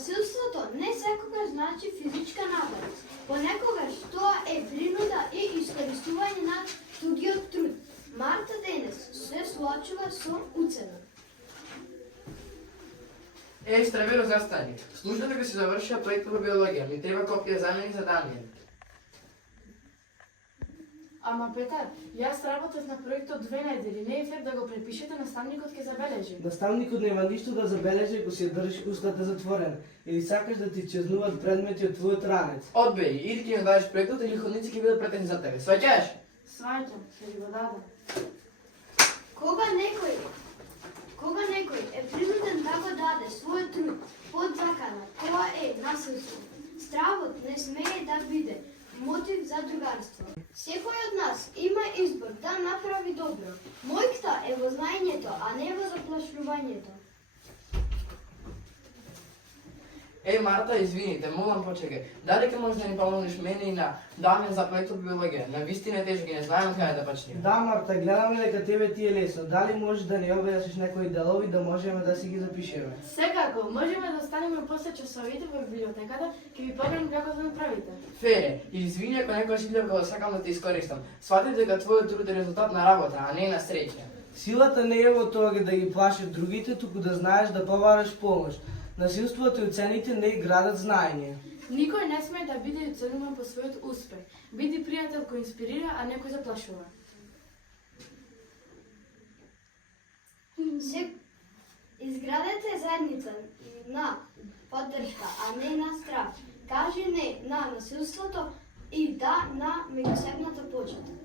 Насилството не секогаш значи физичка напад. Понекогаш тоа е принуда и искористување на тугиот труд. Марта денес се соочува со уцена. Здраве, застани. Службата ќе се заврши проект по биологија. Ми треба копија замени за Дамијан. Ама Петар, јас работев на проектот 2 недели, не е фер да го препишете, наставникот ќе забележи. Наставникот нема ништо да забележи ако си ја држиш устата затворена или сакаш да ти чезнуваат предмети од твојот ранец. Одбеј, или ќе ми дадеш проектот или ходници ќе бидат претени за тебе. Сваќаш? Сваќам, ќе ви го дадам. Кога некој е принуден да го даде својот труд под закана, тоа е насилство. Стравот не смее да биде мотив за другарство. Секој од нас има избор да направи добро. Мојката е во знаењето, а не во заплашувањето. Марта, извините, молам почекај. Дали ќе можеш да ни помогнеш мене и на Дамјан за проектот биологија? На вистина е тежки, не знаеме каде да почнеме. Да, Марта, гледаме дека тебе ти е лесно. Дали можеш да ни објасниш некои делови да можеме да си ги запишеме? Секако, можеме да останеме после часовите во библиотеката, ќе ви покажам како да направите. Фере, извини ако некојаш идев кога сакам да те искористам. Свати дека твојот труд е резултат на работа, а не на среќа. Силата не е во тоа да ги плашиш другите, туку да знаеш да побараш помош. Насилството и уцените не градат знаење. Никој не смее да биде оценуван по својот успех. Биди пријател кој инспирира, а некој заплашува. Изградете заедница на поддршка, а не на страх. Кажи не на насилството и да на меѓусебната почит.